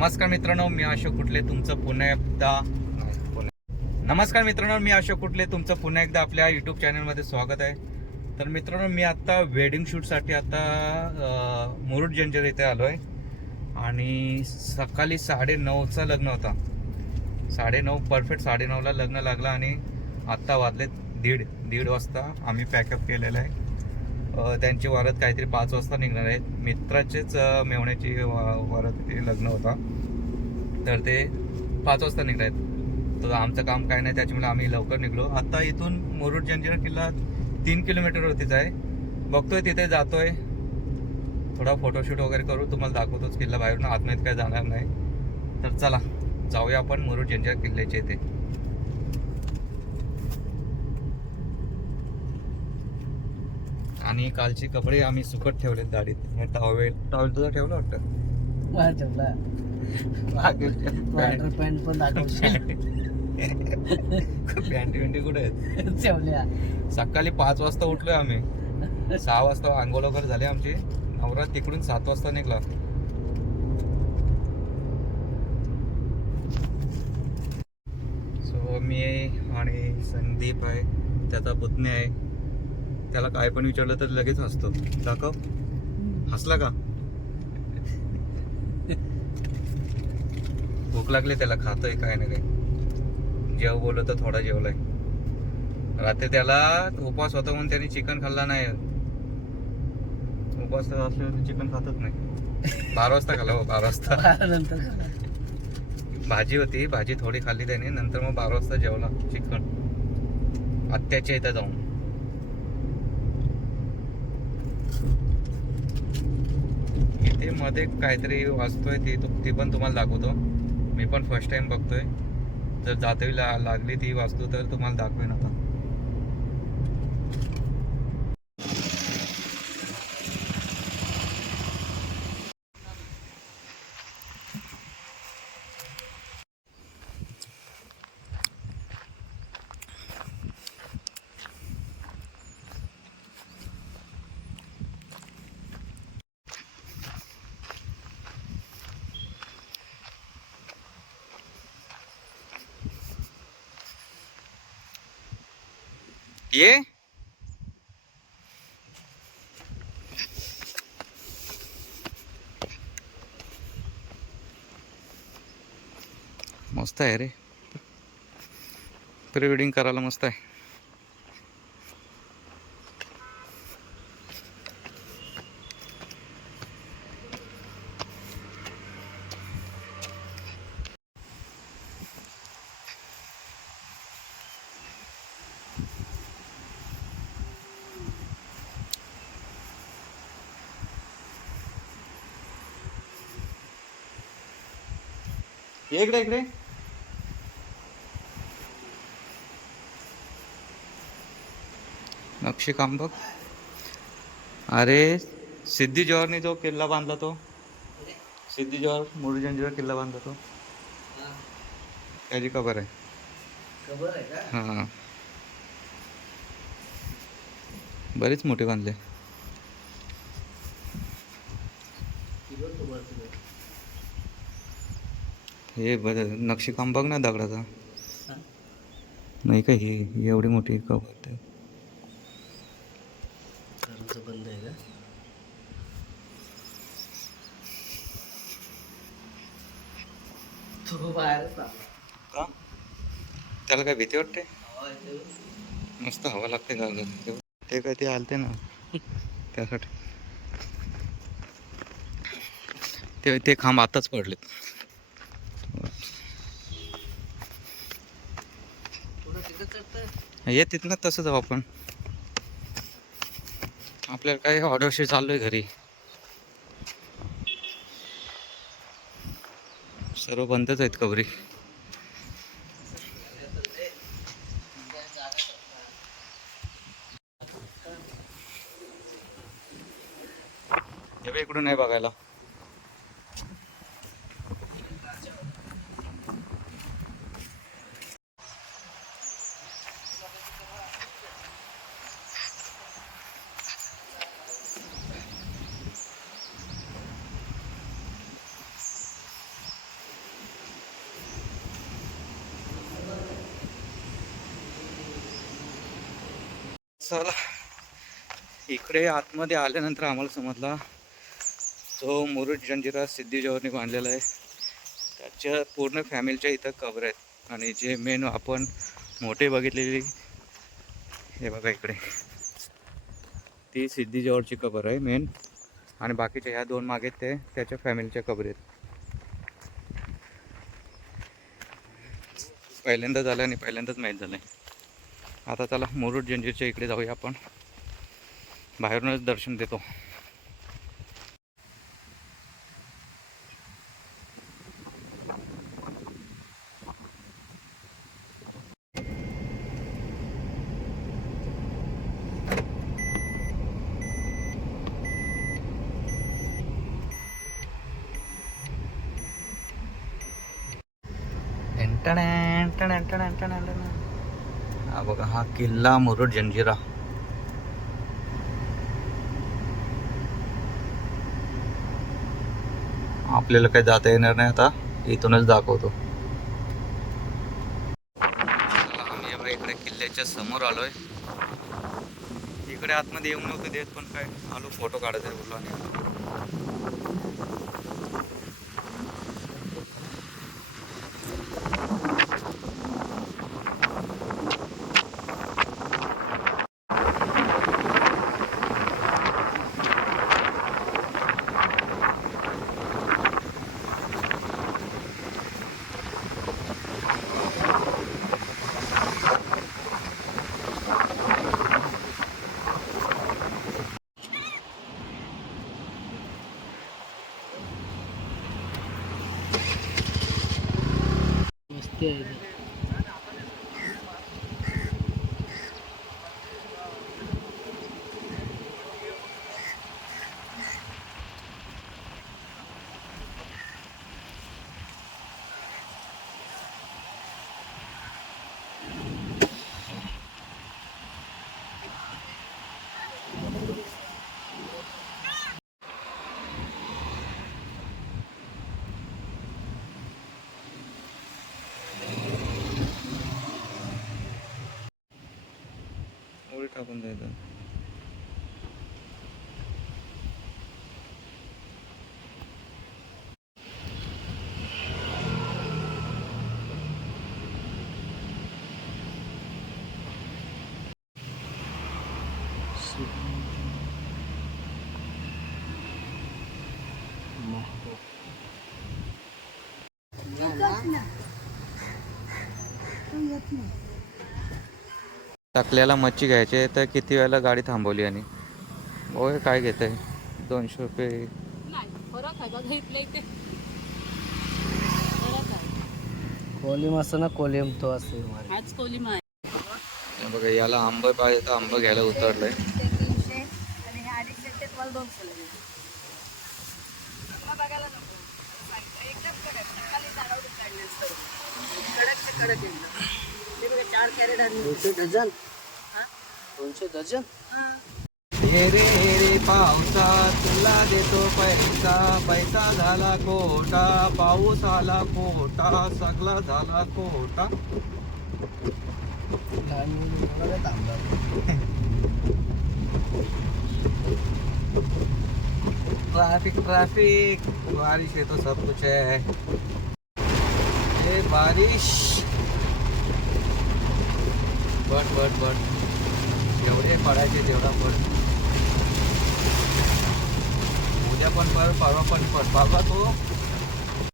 नमस्कार मित्रांनो मी अशोक कुठले तुमचं पुन्हा एकदा नमस्कार मित्रांनो मी अशोक कुठले तुमचं पुन्हा एकदा आपल्या युट्यूब चॅनलमध्ये स्वागत आहे. तर मित्रांनो मी आत्ता वेडिंग शूटसाठी आता मुरुड जंजर इथे आलो आहे आणि सकाळी साडे नऊचा लग्न होता. साडे नऊ परफेक्ट साडे नऊला लग्न लागलं आणि आत्ता वाजले दीड दीड वाजता आम्ही पॅकअप केलेलं आहे. त्यांची वारत काहीतरी पाच वाजता निघणार आहे मित्राचेच मेवण्याची वारत लग्न होता. तर ते पाच वाजता निघत आहेत तर आमचं काम काय नाही त्याच्यामुळे आम्ही लवकर निघलो. आता इथून मुरुड जंजिरा किल्ला तीन किलोमीटरवरतीच आहे. बघतोय तिथे जातोय. थोडा फोटोशूट वगैरे करू तुम्हाला दाखवतोच किल्ला बाहेरून. आतमध्ये काय जाणार नाही. तर चला जाऊया आपण मुरुड जंजिरा किल्ल्याच्या इथे. आणि कालचे कपडे आम्ही सुकट ठेवलेत गाडीत टॉवेल टॉवेल तुझा ठेवला वाटतं? ठेवला. वॉटर पॅन्ट पण दाखवल्या पॅन्टी वेंटी कुठे ठेवल्या. सकाळी पाच वाजता उठलोय आम्ही. सहा वाजता आंघोळ वगैरे झाली आमची. नवरा तिकडून सात वाजता निघला. सो मी आणि संदीप आहे. त्याचा पुतणे आहे. त्याला काय पण विचारलं तर लगेच हसतो. दाखव. हसला का? भूक लागली त्याला खातोय काय ना काय. जेव बोललो तर थोडा जेवलाय. रात्री त्याला उपवास होता म्हणून त्याने चिकन खाल्ला नाही. उपवास असल्यावर चिकन खातच नाही. बारा वाजता खाल्ला हो, बारा वाजता. नंतर. भाजी होती भाजी थोडी खाल्ली त्याने नंतर मग बारा वाजता जेवला चिकन आत्याच्या इथं जाऊन. इथे मध्ये काहीतरी वाचतोय ती ती पण तुम्हाला दाखवतो. मी पण फर्स्ट टाइम बघतोय. जर जातवी ला लागली ती वास्तू तर तुम्हाला दाखवेन आता. ये। मस्त आहे रे. प्री वेडिंग करायला मस्त आहे. इकडे इकडे. नक्षी काम बघ. अरे सिद्धी जवाहरने जो किल्ला बांधला तो. सिद्धी जवाहर मुरुजंजीरा किल्ला बांधला तो. त्याची खबर आहे. खबर आहे का? हां. बरेच मोठे बांधले किती खबर तुला? हे बरं नक्षीकाम बघ ना दगडाचा? नाही का ही एवढी मोठी. घराचं बंद आहे का. का त्याला काय भीती वाटते. मस्त हवा लागते का ते काय ते आलते ना त्यासाठी ते ते खांब आताच पडलेत पुढं तिथं ये तसं जाऊ आपण. आपल्याला काही ऑर्डरशी चाललोय घरी. सर्व बंदच आहेत कबरी. हे बघ, इकडून नाही बघायला. चला. इकडे आतमध्ये आल्यानंतर आम्हाला समजला जो मुरुड जंजिरा सिद्धी बांधलेला आहे. त्याच्या पूर्ण फॅमिलीच्या इथं कबर आहेत. आणि जे मेन आपण मोठे बघितलेली हे बघा इकडे. ती सिद्धीजवळची कबर आहे मेन आणि बाकीच्या ह्या दोन मागे ते त्याच्या फॅमिलीच्या कबर आहेत. पहिल्यांदाच झालं आणि पहिल्यांदाच माहीत झालं आहे आता चला मुरुड जंजीरच्या इकडे जाऊया आपण. बाहेरूनच दर्शन देतो. हा बघा हा किल्ला मुरुड जंजिरा. आपल्याला काही जाता येणार नाही आता इथूनच दाखवतो. आम्ही बघा इकडे किल्ल्याच्या समोर आलोय. इकडे आतमध्ये येऊन नव्हतं देत पण काय आलो फोटो काढायचा बोललो आणि Yeah. उडी टाकून जायचं टाकल्याला मच्छी घ्यायची आहे तर किती वेळेला गाडी थांबवली आणि? होय काय घेत आहे? दोनशे रुपये. कोलिम असं ना कोलिम तो असतो बघा याला आंब पाहिजे तर आंब घ्यायला उतरलंय. दोनशे डझन? दोनशे डझन? हे. रे हे रे पावसा तुला देतो पैसा. पैसा झाला कोटा पाऊस आला कोटा सगळा झाला कोटा ट्रैफिक ट्रैफिक. बारिश है तो सब कुछ है. ये बारिश. But but but. जेवढे पडायचे तेवढा बट. उद्या पण पड परवा पण पड बाबा तो